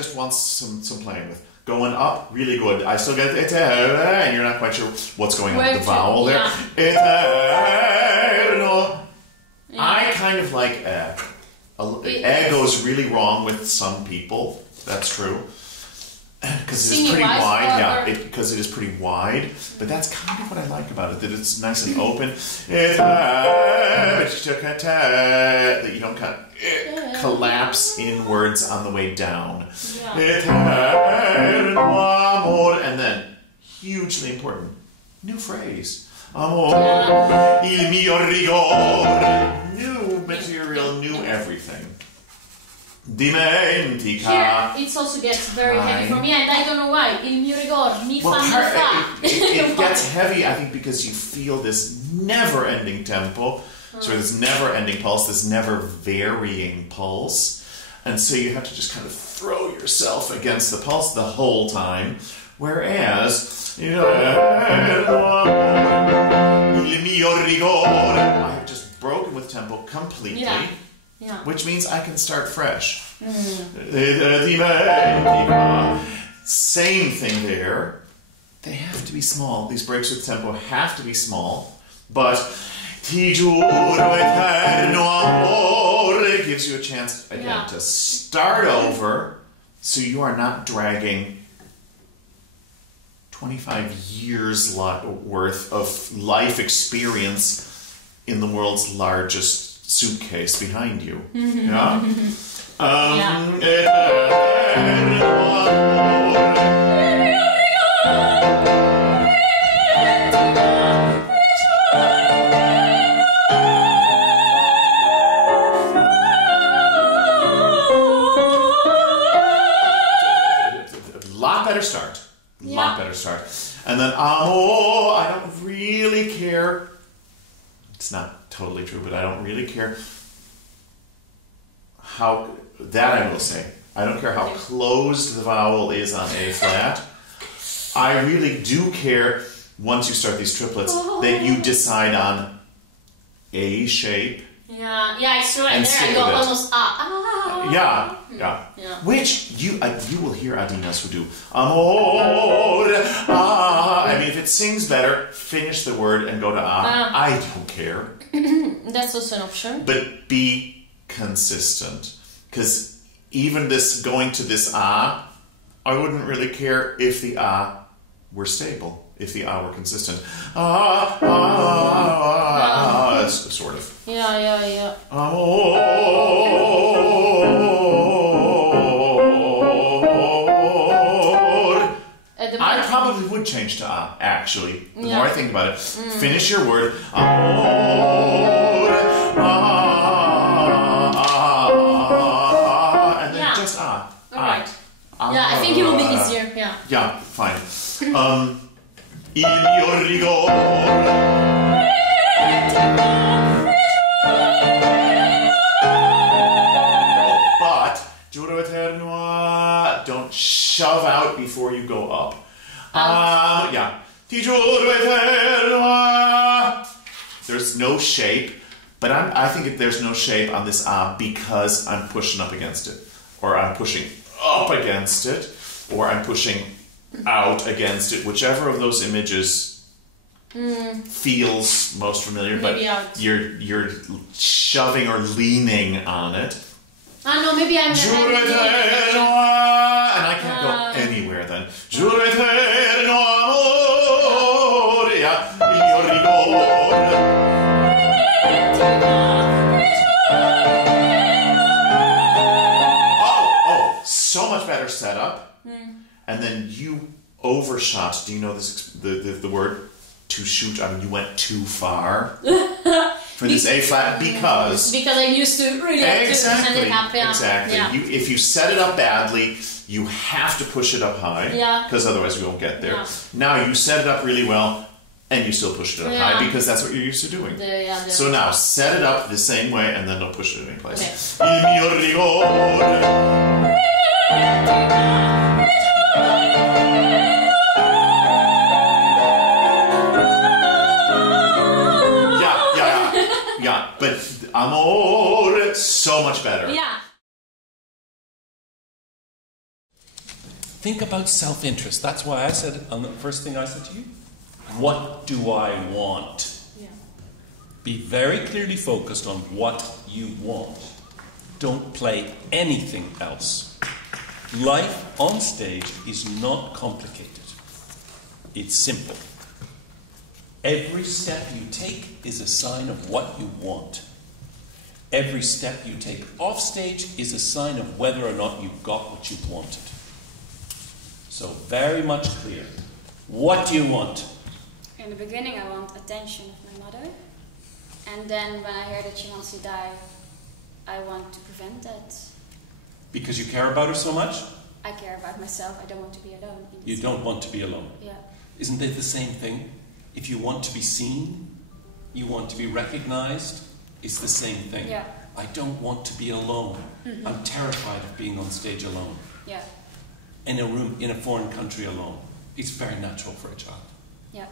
just wants some playing with. Going up, really good. I still get it, and you're not quite sure what's going on with the vowel there. Eterno. I kind of like goes really wrong with some people. That's true. Because it's pretty wide, because it is pretty wide. But that's kind of what I like about it, that it's nice and open. That you don't kind of collapse inwards on the way down. And then, hugely important, new phrase. Amor, il mio rigore. New material, new everything. Dimentica. Here it also gets very heavy for me, and I don't know why. Il mio rigore, mi fa, mi fa. It gets heavy, I think, because you feel this never-ending tempo, so this never-ending pulse, this never-varying pulse, and so you have to just kind of throw yourself against the pulse the whole time, whereas, il mio rigore, I have just broken with tempo completely. Yeah. Which means I can start fresh. Same thing there. They have to be small. These breaks with tempo have to be small. But ti giuro eterno amore gives you a chance again to start over, so you are not dragging 25 years worth of life experience in the world's largest suitcase behind you. Yeah? Lot better start. Lot better start. And then amo, I don't really care. It's not totally true, but I don't really care how, that I will say, I don't care how closed the vowel is on A flat. I really do care, once you start these triplets, that you decide on A shape. Yeah, it's true. And there I go almost Yeah. Which you will hear Adinas who do amor. I mean, if it sings better, finish the word and go to I don't care. That's also an option. But be consistent, because even this going to this I wouldn't really care if the were stable, if the were consistent. Sort of. Yeah. I probably would change to actually. The more I think about it, finish your word. And then just Alright. I think it will be easier. Yeah, fine. Il mio rigore. But giuro eterno, don't shove out before you go up. Ti giuro eterno. There's no shape, but I think there's no shape on this because I'm pushing up against it, or I'm pushing up against it, or I'm pushing out against it. Whichever of those images feels most familiar, maybe but you're shoving or leaning on it. No, maybe I'm... Giuro eterno, and I can't go anywhere then. Giuro eterno amore, il mio rigore. Oh, so much better setup. And then you overshot. Do you know this? The word to shoot? I mean, you went too far for this A flat because I'm used to really send it up. Exactly. Yeah. If you set it up badly, you have to push it up high. Because otherwise you won't get there. Yeah. Now you set it up really well, and you still push it up high because that's what you're used to doing. So now set it up the same way, and then don't push it in any place. Okay. Il mio rigore. Yeah, but amore, so much better. Yeah. think about self-interest. That's why I said, on the first thing I said to you, what do I want? Yeah. Be very clearly focused on what you want. Don't play anything else. Life on stage is not complicated. It's simple. Every step you take is a sign of what you want. Every step you take off stage is a sign of whether or not you got what you wanted. So very much clear. What do you want? In the beginning I want attention of my mother. And then when I hear that she wants to die, I want to prevent that. Because you care about her so much? I care about myself. I don't want to be alone. You don't want to be alone. Yeah. Isn't it the same thing? If you want to be seen, you want to be recognized, it's the same thing. Yeah. I don't want to be alone. Mm-hmm. I'm terrified of being on stage alone. Yeah. In a room, in a foreign country alone. It's very natural for a child. Yeah.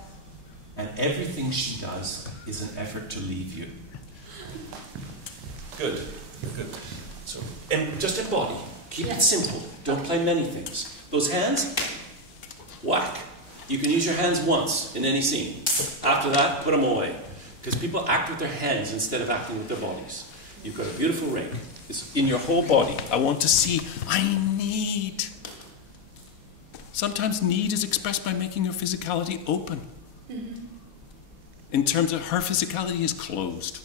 And everything she does is an effort to leave you. Good. Good. So, just embody. Keep it simple. Don't play many things. Those hands, whack. You can use your hands once in any scene. After that, put them away. Because people act with their hands instead of acting with their bodies. You've got a beautiful ring. It's in your whole body. I want to see, I need. Sometimes need is expressed by making your physicality open. Mm-hmm. In terms of her physicality is closed.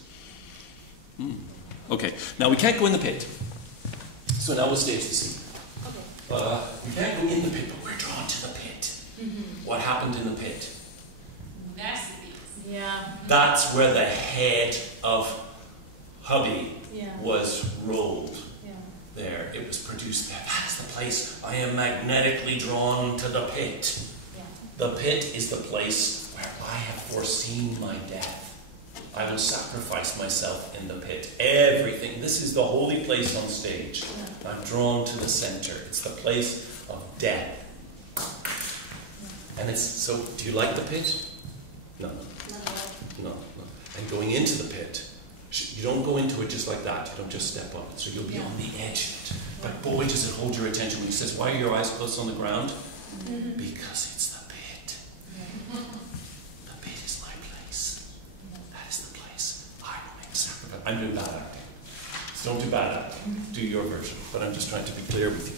Okay, now we can't go in the pit. So now we'll stage the scene. Okay. We can't go in the pit, but we're drawn to the pit. Mm-hmm. What happened in the pit? Masterpiece. Yeah. That's where the head of hubby was rolled. Yeah. There, it was produced there. That's the place. I am magnetically drawn to the pit. Yeah. The pit is the place where I have foreseen my death. I will sacrifice myself in the pit. Everything. This is the holy place on stage. Yeah. I'm drawn to the center. It's the place of death. And it's so. Do you like the pit? No. No. And going into the pit, you don't go into it just like that. You don't just step up. So you'll be on the edge of it. But boy, does it hold your attention when he says, "Why are your eyes closed on the ground?" Mm-hmm. Because it's the pit. Yeah. The pit is my place. That is the place. I will make a sacrifice. I'm doing bad acting. So don't do bad acting. Do your version. But I'm just trying to be clear with you.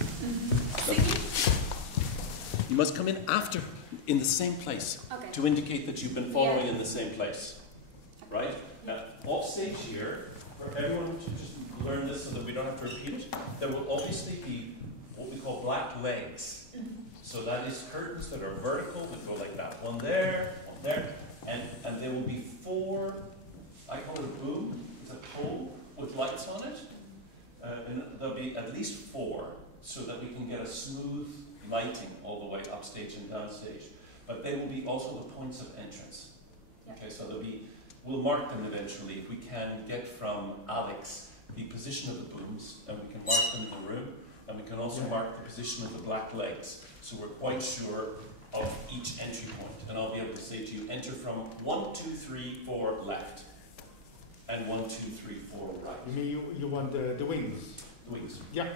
Mm-hmm. You must come in after, in the same place, to indicate that you've been following in the same place. Right? Now, off stage here, for everyone to just learn this so that we don't have to repeat it, there will obviously be what we call black legs. Mm-hmm. So that is curtains that are vertical, that go like that. One there, and there will be 4, I call it a boom, it's a pole with lights on it. And there'll be at least 4, so that we can get a smooth lighting all the way upstage and downstage. But they will be also the points of entrance. Yep. Okay, so we'll mark them eventually if we can get from Alex the position of the booms, and we can mark them in the room, and we can also mark the position of the black legs, so we're quite sure of each entry point. And I'll be able to say to you, enter from 1, 2, 3, 4 left, and 1, 2, 3, 4 right. You mean you want the wings? The wings. Yeah.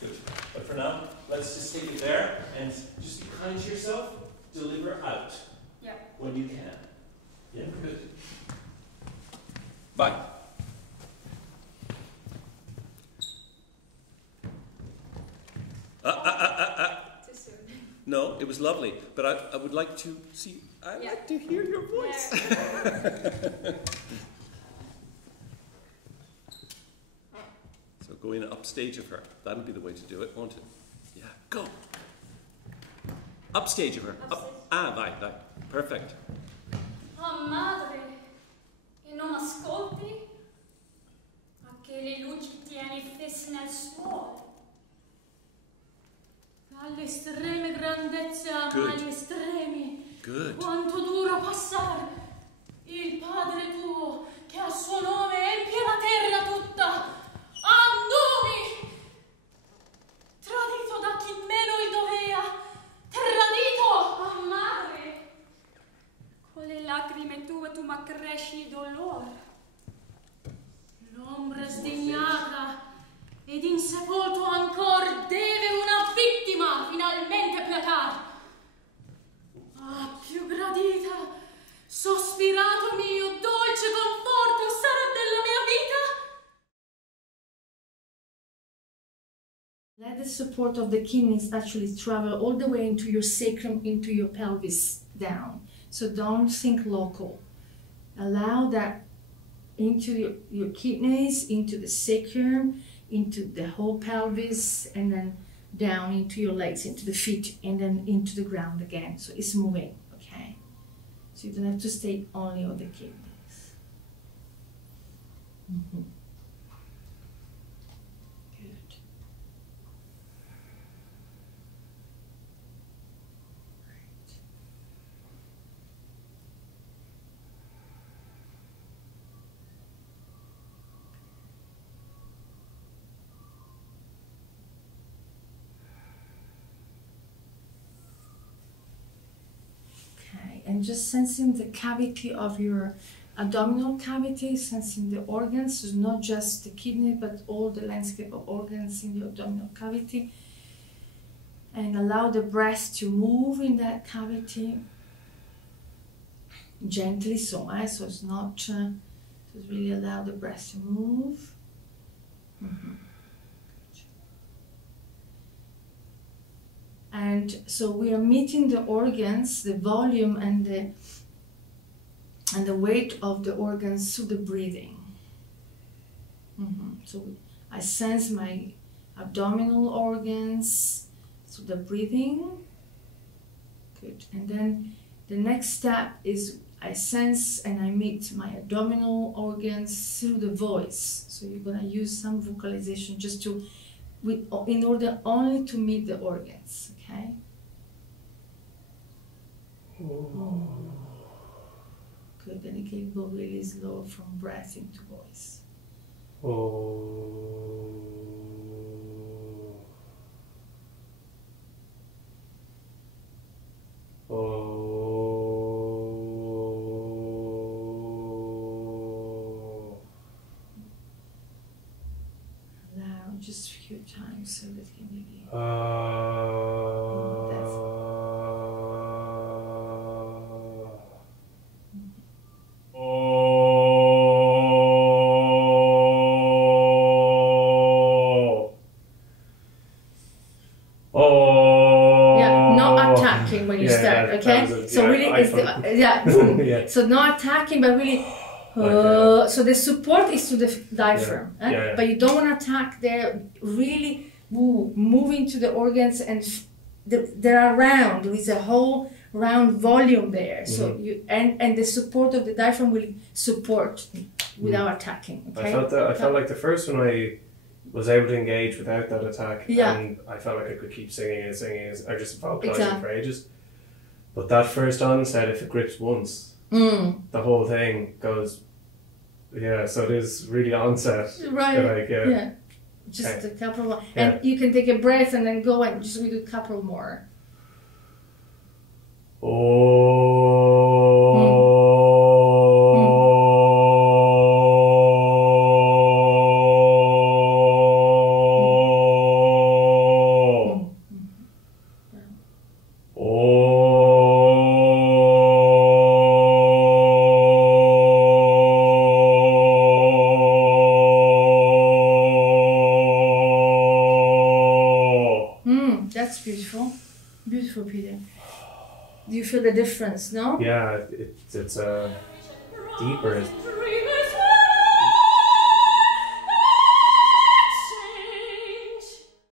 Good. But for now, let's just take it there, and just be kind to yourself. Deliver out when you can. Yeah, good. Bye. Too soon. No, it was lovely, but I would like to see. I'd like to hear your voice. So go in upstage of her. That'll be the way to do it, won't it? Yeah, go. Upstage of her. Vai. Perfect. Oh, madre, e non ascolti? A che le luci tieni fisse nel suolo? Alle estreme grandezze, agli estremi. Good. Quanto duro passare. Il Padre tuo, che al suo nome empie la terra tutta. Andumi! Tradito da chi meno il dovea. Tradito! Oh, madre, con le lacrime tue tu m'accresci dolor. L'ombra sdegnata ed insepolto ancor deve una vittima finalmente spirato mio, dolce conforto sarà della mia vita. Let the support of the kidneys actually travel all the way into your sacrum, into your pelvis down. So don't think local. Allow that into your kidneys, into the sacrum, into the whole pelvis, and then down into your legs, into the feet, and then into the ground again. So it's moving, okay? So you don't have to stay only on the kidneys. Mm-hmm. Good. And just sensing the cavity of your abdominal cavity, sensing the organs, so not just the kidney, but all the landscape of organs in the abdominal cavity. And allow the breath to move in that cavity gently, so it's not, just really allow the breath to move. Mm-hmm. And so we are meeting the organs, the volume and the weight of the organs through the breathing. Mm-hmm. So I sense my abdominal organs through the breathing. Good. And then the next step is I sense and I meet my abdominal organs through the voice. So you're gonna use some vocalization just to, in order only to meet the organs. Okay. Oh. Good, and it can go really slow from breath into voice. Oh. Oh. Allow just a few times so that can really. When you start, okay? So really, it's so not attacking, but really. So the support is to the diaphragm, but you don't want to attack there. Really move into the organs, and they're round with a whole round volume there. So you and the support of the diaphragm will support without attacking. Okay? I felt like the first one I was able to engage without that attack, and I felt like I could keep singing or just vocalizing for ages. But that first onset, if it grips once, the whole thing goes. Yeah, so it is really onset. Right. Just a couple more. And you can take a breath and then go and just do a couple more. That's beautiful. Beautiful, Peter. Do you feel the difference, no? Yeah, it's deeper.